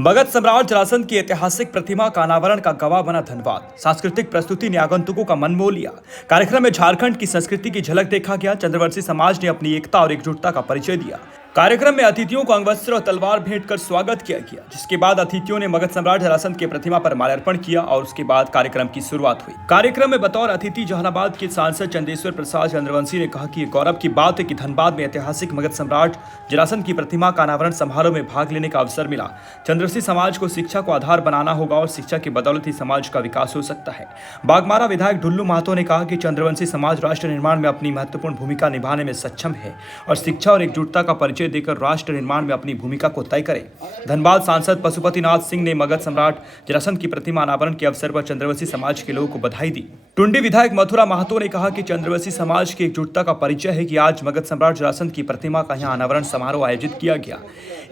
मगध सम्राट जरासंध की ऐतिहासिक प्रतिमा का अनावरण का गवाह बना धनबाद। सांस्कृतिक प्रस्तुति ने आगंतुकों का मन मोह लिया। कार्यक्रम में झारखंड की संस्कृति की झलक देखा गया। चंद्रवंशी समाज ने अपनी एकता और एकजुटता का परिचय दिया। कार्यक्रम में अतिथियों को अंगवस्त्र और तलवार भेंट कर स्वागत किया गया, जिसके बाद अतिथियों ने मगध सम्राट जरासंध की प्रतिमा पर माल्यार्पण किया और उसके बाद कार्यक्रम की शुरुआत हुई। कार्यक्रम में बतौर अतिथि जहानाबाद के सांसद चंदेश्वर प्रसाद चंद्रवंशी ने कहा कि गौरव की बात है कि धनबाद में ऐतिहासिक मगध सम्राट जरासंध की प्रतिमा का अनावरण समारोह में भाग लेने का अवसर मिला। चंद्रवंशी समाज को शिक्षा को आधार बनाना होगा और शिक्षा की बदौलत ही समाज का विकास हो सकता है। बागमारा विधायक ढुल्लू महतो ने कहा कि चंद्रवंशी समाज राष्ट्र निर्माण में अपनी महत्वपूर्ण भूमिका निभाने में सक्षम है और शिक्षा और एकजुटता का परिचय देकर राष्ट्र निर्माण में अपनी भूमिका को तय करे। धनबाद सांसद पशुपतिनाथ सिंह ने मगध सम्राट जरासंध की प्रतिमा अनावरण के अवसर पर चंद्रवंशी समाज के लोगों को बधाई दी। टुंडी विधायक मथुरा महतो ने कहा कि चंद्रवंशी समाज की एकजुटता का परिचय है कि आज मगध सम्राट जरासंध की प्रतिमा का यहाँ अनावरण समारोह आयोजित किया गया।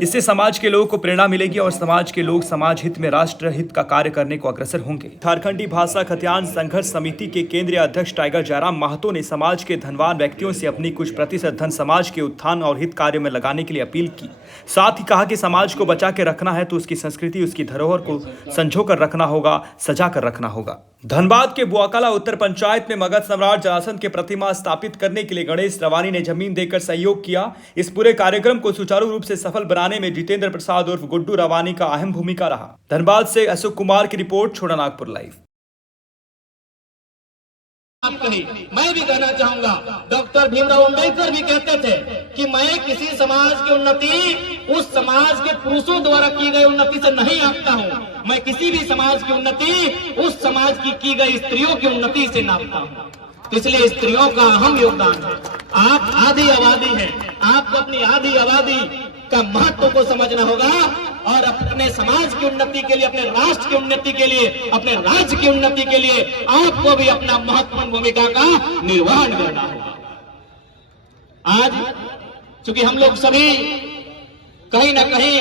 इससे समाज के लोगों को प्रेरणा मिलेगी और समाज के लोग समाज हित में राष्ट्र हित का कार्य करने को अग्रसर होंगे। झारखंडी भाषा खतियान संघर्ष समिति के केंद्रीय अध्यक्ष टाइगर जयराम महतो ने समाज के धनवान व्यक्तियों से अपनी कुछ प्रतिशत धन समाज के उत्थान और हित कार्य में लगाने के लिए अपील की। साथ ही कहा कि समाज को बचा के रखना है तो उसकी संस्कृति, उसकी धरोहर को संजो कर रखना होगा, सजा कर रखना होगा। धनबाद के बुआकला उत्तर पंचायत में मगध सम्राट जरासंध की प्रतिमा स्थापित करने के लिए गणेश रवानी ने जमीन देकर सहयोग किया। इस पूरे कार्यक्रम को सुचारू रूप से सफल बनाने में जितेंद्र प्रसाद उर्फ गुड्डू रवानी का अहम भूमिका रहा। धनबाद से अशोक कुमार की रिपोर्ट, छोटा नागपुर लाइव। मैं भी कहना चाहूंगा, डॉक्टर भीमराव अंबेडकर भी कहते थे कि मैं किसी समाज की उन्नति उस समाज के पुरुषों द्वारा की गई उन्नति से नहीं आंकता हूँ। मैं किसी भी समाज की उन्नति उस समाज की गई स्त्रियों की उन्नति से नापता हूँ। इसलिए स्त्रियों का अहम योगदान है। आप आधी आबादी हैं, आपको अपनी आधी आबादी का महत्व को समझना होगा और अपने समाज की उन्नति के लिए, अपने राष्ट्र की उन्नति के लिए, अपने राज्य की उन्नति के लिए आपको भी अपना महत्वपूर्ण भूमिका का निर्वहन करना होगा। आज चूंकि हम लोग सभी कहीं ना कहीं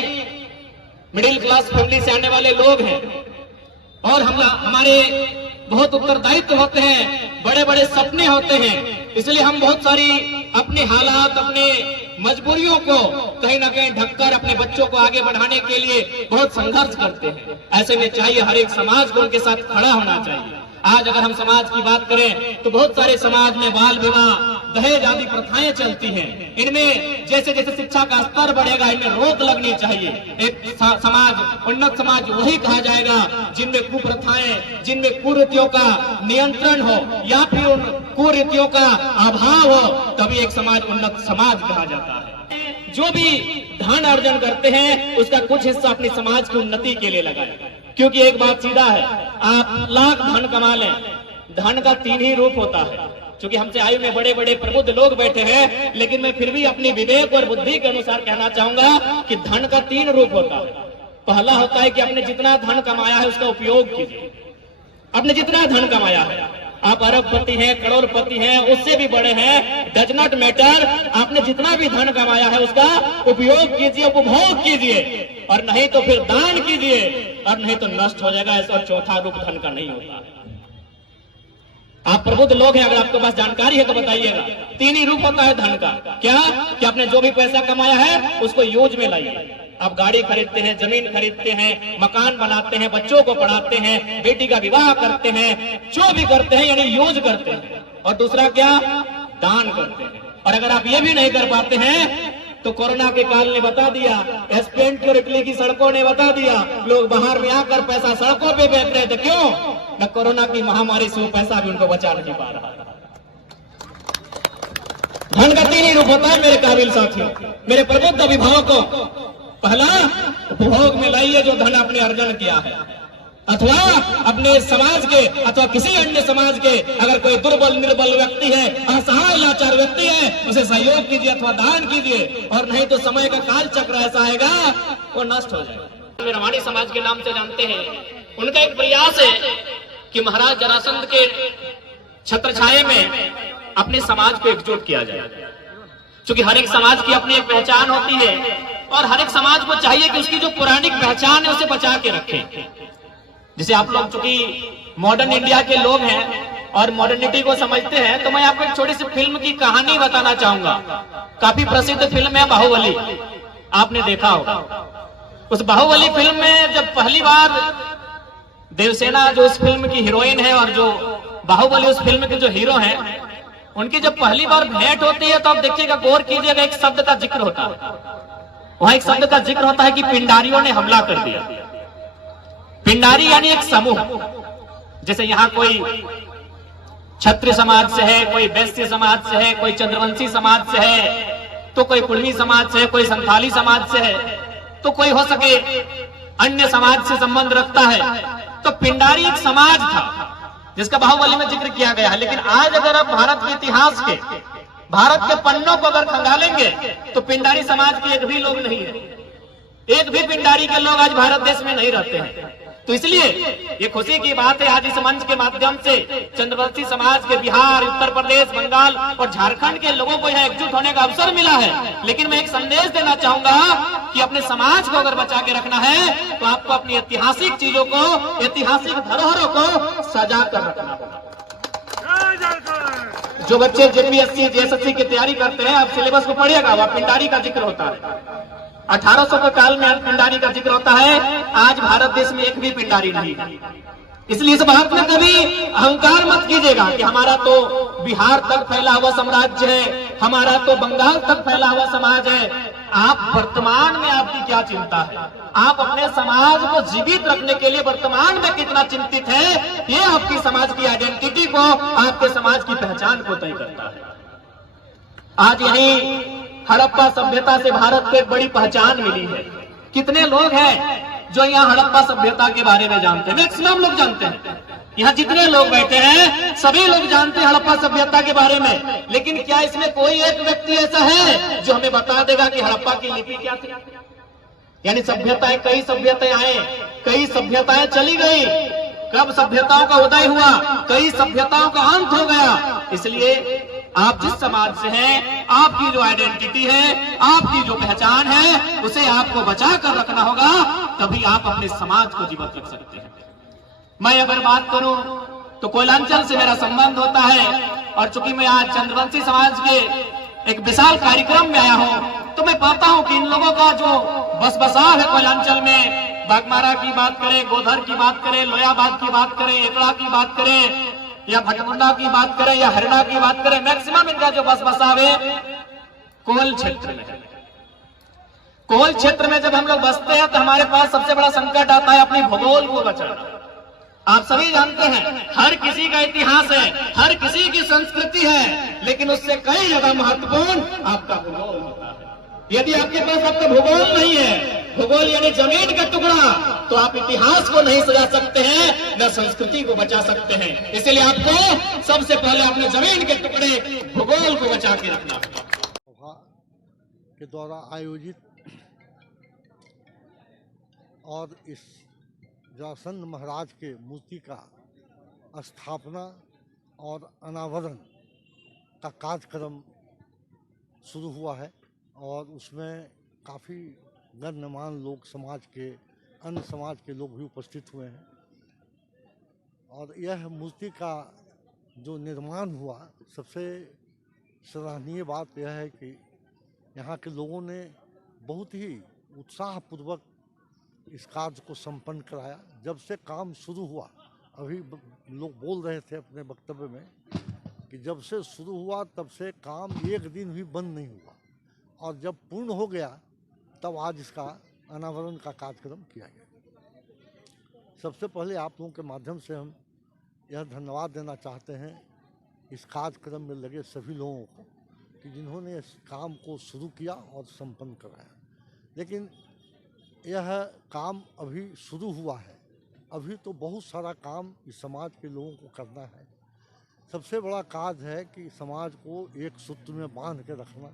मिडिल क्लास फैमिली से आने वाले लोग हैं और हमारे बहुत उत्तरदायित्व होते हैं, बड़े बड़े सपने होते हैं, इसलिए हम बहुत सारी अपने हालात, अपने मजबूरियों को कहीं ना कहीं ढककर अपने बच्चों को आगे बढ़ाने के लिए बहुत संघर्ष करते हैं। ऐसे में चाहिए हर एक समाज को उनके साथ खड़ा होना चाहिए। आज अगर हम समाज की बात करें तो बहुत सारे समाज में बाल विवाह, दहेज आदि प्रथाएं चलती हैं। इनमें जैसे जैसे शिक्षा का स्तर बढ़ेगा इनमें रोक लगनी चाहिए। एक समाज, उन्नत समाज वही कहा जाएगा जिनमें कुप्रथाएं, जिनमें कुरीतियों का नियंत्रण हो या फिर उन कुरीतियों का अभाव हो, तभी एक समाज उन्नत समाज कहा जाता है। जो भी धन अर्जन करते हैं उसका कुछ हिस्सा अपने समाज की उन्नति के लिए लगाए, क्योंकि एक बात सीधा है, आप लाख धन कमा लें, धन का 3 ही रूप होता है। क्योंकि हमसे आयु में बड़े बड़े प्रबुद्ध लोग बैठे हैं, लेकिन मैं फिर भी अपनी विवेक और बुद्धि के अनुसार कहना चाहूंगा कि धन का 3 रूप होता है। पहला होता है कि आपने जितना धन कमाया है उसका उपयोग कीजिए। आपने जितना धन कमाया है, आप अरबपति हैं, करोड़पति हैं, उससे भी बड़े हैं, डज नॉट मैटर, आपने जितना भी धन कमाया है उसका उपयोग कीजिए, उपभोग कीजिए, और नहीं तो फिर दान कीजिए, और नहीं तो नष्ट हो जाएगा। ऐसा चौथा रूप धन का नहीं होता। आप प्रबुद्ध लोग हैं, अगर आपके पास जानकारी है तो बताइएगा। 3 ही रूप होता है धन का। क्या कि आपने जो भी पैसा कमाया है उसको यूज में लाइए। आप गाड़ी खरीदते हैं, जमीन खरीदते हैं, मकान बनाते हैं, बच्चों को पढ़ाते हैं, बेटी का विवाह करते हैं, जो भी करते हैं यानी यूज करते हैं। और दूसरा क्या, दान करते हैं। और अगर आप ये भी नहीं कर पाते हैं तो कोरोना के काल ने बता दिया, स्पेन की और इटली की सड़कों ने बता दिया, लोग बाहर में आकर पैसा सड़कों पे फेंक रहे थे। क्यों? न कोरोना की महामारी से वो पैसा भी उनको बचा नहीं पा रहा। धन का 3 ही रूप होता है मेरे काबिल साथियों, मेरे प्रबुद्ध अभिभावकों। पहला, उपभोग में लाइए जो धन आपने अर्जन किया है, अथवा अपने समाज के अथवा किसी अन्य समाज के अगर कोई दुर्बल निर्बल व्यक्ति है, असहाय लाचार व्यक्ति है, उसे सहयोग कीजिए अथवा दान कीजिए, और नहीं तो समय का काल चक्र ऐसा आएगा वो नष्ट हो जाएगा। रवानी समाज के नाम से जानते हैं, उनका एक प्रयास है कि महाराज जरासंध के छत्रछाया में अपने समाज को एकजुट किया जाए। क्योंकि हर एक समाज की अपनी एक पहचान होती है और हर एक समाज को चाहिए कि उसकी जो पुरानी पहचान है उसे बचा के रखें। जैसे आप लोग चूंकि मॉडर्न इंडिया के लोग हैं और मॉडर्निटी को समझते हैं, तो मैं आपको एक छोटी सी फिल्म की कहानी बताना चाहूंगा। काफी प्रसिद्ध फिल्म है बाहुबली, आपने देखा होगा। उस बाहुबली फिल्म में जब पहली बार देवसेना जो इस फिल्म की हीरोइन है और जो बाहुबली उस फिल्म के जो हीरो हैं, उनकी जब पहली बार भेंट होती है तो आप देखिएगा, गौर कीजिएगा, एक शब्द का जिक्र होता है। वहां एक शब्द का जिक्र होता है कि पिंडारियों ने हमला कर दिया। पिंडारी यानी एक समूह, जैसे यहां कोई क्षत्रिय समाज से है, कोई वैश्य समाज से है, कोई चंद्रवंशी समाज से है, तो कोई कुर्मी समाज से है, कोई संथाली समाज से है, तो कोई हो सके अन्य समाज से संबंध रखता है। तो पिंडारी एक समाज था जिसका बाहुबली में जिक्र किया गया है। लेकिन आज अगर आप भारत के इतिहास के, भारत के पन्नों को अगर खंगालेंगे तो पिंडारी समाज के एक भी लोग नहीं है, एक भी पिंडारी के लोग आज भारत देश में नहीं रहते हैं। तो इसलिए ये खुशी की बात है, आज इस मंच के माध्यम से चंद्रवंशी समाज के बिहार, उत्तर प्रदेश, बंगाल और झारखंड के लोगों को यहाँ एकजुट होने का अवसर मिला है। लेकिन मैं एक संदेश देना चाहूंगा कि अपने समाज को अगर बचा के रखना है तो आपको अपनी ऐतिहासिक चीजों को, ऐतिहासिक धरोहरों को सजा कर रखना होगा। जो बच्चे जेपीएससी, जेएसएससी की तैयारी करते हैं, आप सिलेबस को पढ़िएगा, वह पिंडारी का जिक्र होता है। 1800 के काल में पिंडारी का जिक्र होता है। आज भारत देश में एक भी पिंडारी नहीं है। इसलिए इस बात में कभी अहंकार मत कीजिएगा कि हमारा तो बिहार तक फैला हुआ साम्राज्य है, हमारा तो बंगाल तक फैला हुआ समाज है। आप वर्तमान में आपकी क्या चिंता है, आप अपने समाज को जीवित रखने के लिए वर्तमान में कितना चिंतित है, ये आपकी समाज की आइडेंटिटी को, आपके समाज की पहचान को तय करता है। आज यही हड़प्पा सभ्यता से भारत को एक बड़ी पहचान मिली है। कितने लोग हैं जो यहाँ हड़प्पा सभ्यता के बारे में जानते हैं? मैक्सिमम लोग जानते हैं। यहाँ जितने लोग बैठे हैं सभी लोग जानते हैं हड़प्पा सभ्यता के बारे में। लेकिन क्या इसमें कोई एक व्यक्ति ऐसा है जो हमें बता देगा कि हड़प्पा की लिपि क्या थी? यानी सभ्यताएं, कई सभ्यताएं आए, कई सभ्यताएं चली गई, कब सभ्यताओं का उदय हुआ, कई सभ्यताओं का अंत हो गया। इसलिए आप जिस समाज से हैं, आपकी जो आइडेंटिटी है, आपकी जो पहचान है, उसे आपको बचा कर रखना होगा, तभी आप अपने समाज को जीवित रख सकते हैं। मैं अगर बात करूं तो कोयलांचल से मेरा संबंध होता है, और चूंकि मैं आज चंद्रवंशी समाज के एक विशाल कार्यक्रम में आया हूं, तो मैं पाता हूं कि इन लोगों का जो बस बसाव है कोयलांचल में, बागमारा की बात करें, गोधर की बात करें, लोयाबाद की बात करें, एकड़ा की बात करें, या भटमुंडा की बात करें, या हरियाणा की बात करें, मैक्सिमम इनका जो बस बसाव है कोल क्षेत्र में है। कोल क्षेत्र में जब हम लोग बसते हैं तो हमारे पास सबसे बड़ा संकट आता है अपनी भूगोल को बचाना। आप सभी जानते हैं हर किसी का इतिहास है, हर किसी की संस्कृति है, लेकिन उससे कई ज्यादा महत्वपूर्ण आपका भूगोल होता है। यदि आपके पास आपका भूगोल नहीं है, भूगोल यानी जमीन का टुकड़ा, तो आप इतिहास को नहीं सजा सकते हैं, न संस्कृति को बचा सकते हैं। इसलिए आपको सबसे पहले अपने जमीन के टुकड़े, भूगोल को बचा के रखना होगा। सभा के द्वारा आयोजित और इस जरासंध महाराज के मूर्ति का स्थापना और अनावरण का कार्यक्रम शुरू हुआ है, और उसमें काफ़ी गणमान्य लोग, समाज के अन्य समाज के लोग भी उपस्थित हुए हैं। और यह मूर्ति का जो निर्माण हुआ, सबसे सराहनीय बात यह है कि यहाँ के लोगों ने बहुत ही उत्साहपूर्वक इस कार्य को संपन्न कराया। जब से काम शुरू हुआ, अभी लोग बोल रहे थे अपने वक्तव्य में कि जब से शुरू हुआ तब से काम एक दिन भी बंद नहीं हुआ, और जब पूर्ण हो गया तब आज इसका अनावरण का कार्यक्रम किया गया। सबसे पहले आप लोगों के माध्यम से हम यह धन्यवाद देना चाहते हैं इस कार्यक्रम में लगे सभी लोगों को कि जिन्होंने इस काम को शुरू किया और संपन्न कराया। लेकिन यह काम अभी शुरू हुआ है, अभी तो बहुत सारा काम इस समाज के लोगों को करना है। सबसे बड़ा कार्य है कि समाज को एक सूत्र में बांध के रखना,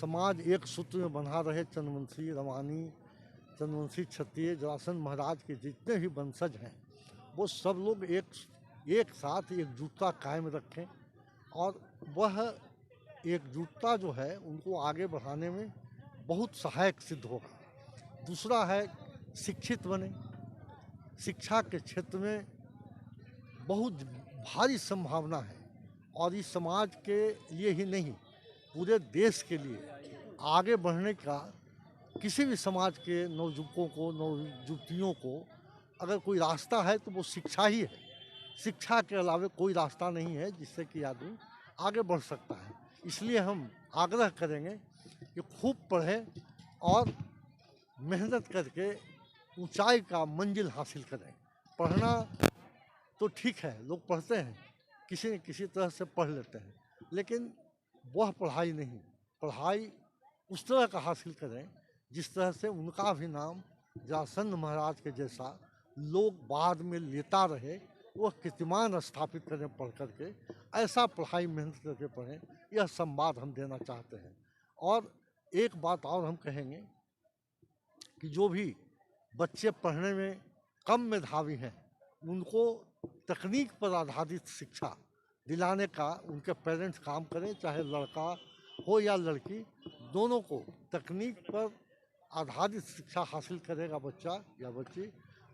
समाज एक सूत्र में बंधा रहे। चंद्रवंशी, रवानी, चंद्रवंशी, क्षत्रिय, जरासंध महाराज के जितने भी वंशज हैं वो सब लोग एक साथ एकजुटता कायम रखें, और वह एकजुटता जो है उनको आगे बढ़ाने में बहुत सहायक सिद्ध होगा। दूसरा है शिक्षित बने। शिक्षा के क्षेत्र में बहुत भारी संभावना है, और इस समाज के लिए ही नहीं पूरे देश के लिए आगे बढ़ने का किसी भी समाज के नवयुवकों को, नवयुवतियों को अगर कोई रास्ता है तो वो शिक्षा ही है। शिक्षा के अलावा कोई रास्ता नहीं है जिससे कि आदमी आगे बढ़ सकता है। इसलिए हम आग्रह करेंगे कि खूब पढ़ें और मेहनत करके ऊंचाई का मंजिल हासिल करें। पढ़ना तो ठीक है, लोग पढ़ते हैं, किसी न किसी तरह से पढ़ लेते हैं, लेकिन वह पढ़ाई नहीं। पढ़ाई उस तरह का हासिल करें जिस तरह से उनका भी नाम जरासंध महाराज के जैसा लोग बाद में लेता रहे, वह कीर्तिमान स्थापित करें पढ़ करके। ऐसा पढ़ाई मेहनत करके पढ़ें, यह संवाद हम देना चाहते हैं। और एक बात और हम कहेंगे कि जो भी बच्चे पढ़ने में कम मेधावी हैं, उनको तकनीक पर आधारित शिक्षा दिलाने का उनके पेरेंट्स काम करें, चाहे लड़का हो या लड़की, दोनों को तकनीक पर आधारित शिक्षा हासिल करेगा बच्चा या बच्ची,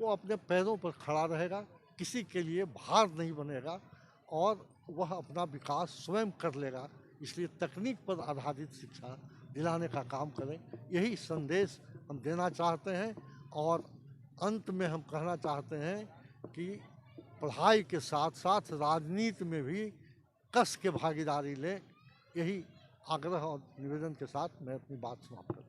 वो अपने पैरों पर खड़ा रहेगा, किसी के लिए भार नहीं बनेगा और वह अपना विकास स्वयं कर लेगा। इसलिए तकनीक पर आधारित शिक्षा दिलाने का काम करें, यही संदेश हम देना चाहते हैं। और अंत में हम कहना चाहते हैं कि पढ़ाई के साथ साथ राजनीति में भी कस के भागीदारी लें। यही आग्रह और निवेदन के साथ मैं अपनी बात समाप्त करता हूं।